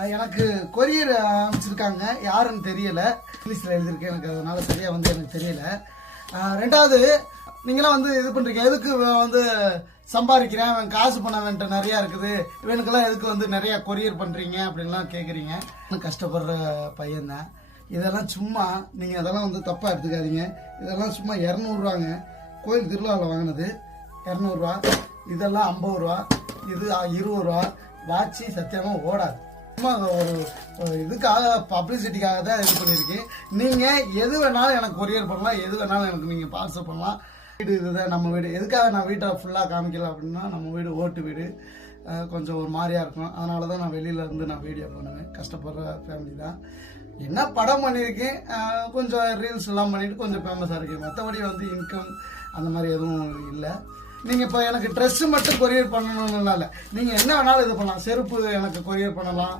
எனக்கு கொரியர் அனுப்பிச்சிருக்காங்க, யாருன்னு தெரியல. இங்கிலீஷில் எழுதியிருக்கேன், எனக்கு அதனால சரியாக எனக்கு தெரியல. ரெண்டாவது, நீங்களாம் இது பண்ணுறீங்க, எதுக்கு சம்பாதிக்கிறேன், அவன் காசு பண்ணவன்ட்ட நிறையா இருக்குது, இவனுக்கெல்லாம் எதுக்கு நிறையா கொரியர் பண்ணுறீங்க அப்படின்லாம் கேட்குறீங்க. கஷ்டப்படுற பையன்தான். இதெல்லாம் சும்மா நீங்கள் அதெல்லாம் தப்பாக எடுத்துக்காதீங்க. இதெல்லாம் சும்மா 200 ரூபாங்க, கோயில் திருவிழாவில் வாங்கினது 200 ரூபா. இதெல்லாம் 50 ரூபா, இது 20 ரூபா. வாட்சி சத்தியமாக ஓடாது. சும்மா ஒரு இதுக்காக பப்ளிசிட்டிக்காக தான் இது பண்ணியிருக்கேன். நீங்கள் எது வேணாலும் எனக்கு கொரியர் பண்ணலாம், எது வேணாலும் எனக்கு நீங்கள் பார்சல் பண்ணலாம். வீடு இதுதான் நம்ம வீடு. எதுக்காக நான் வீட்டை ஃபுல்லாக காமிக்கல அப்படின்னா, நம்ம வீடு ஓட்டு வீடு, கொஞ்சம் ஒரு மாதிரியாக இருக்கும். அதனால தான் நான் வெளியிலேருந்து நான் வீடியோ பண்ணுவேன். கஷ்டப்படுற ஃபேமிலி தான். என்ன படம் பண்ணியிருக்கேன், கொஞ்சம் ரீல்ஸ் எல்லாம் பண்ணிவிட்டு கொஞ்சம் ஃபேமஸாக இருக்கேன். மற்றபடி இன்கம் அந்த மாதிரி எதுவும் இல்லை. நீங்கள் இப்போ எனக்கு ட்ரெஸ்ஸு மட்டும் கொரியர் பண்ணணும்னால நீங்கள் என்ன வேணாலும் இது பண்ணலாம். செருப்பு எனக்கு கொரியர் பண்ணலாம்.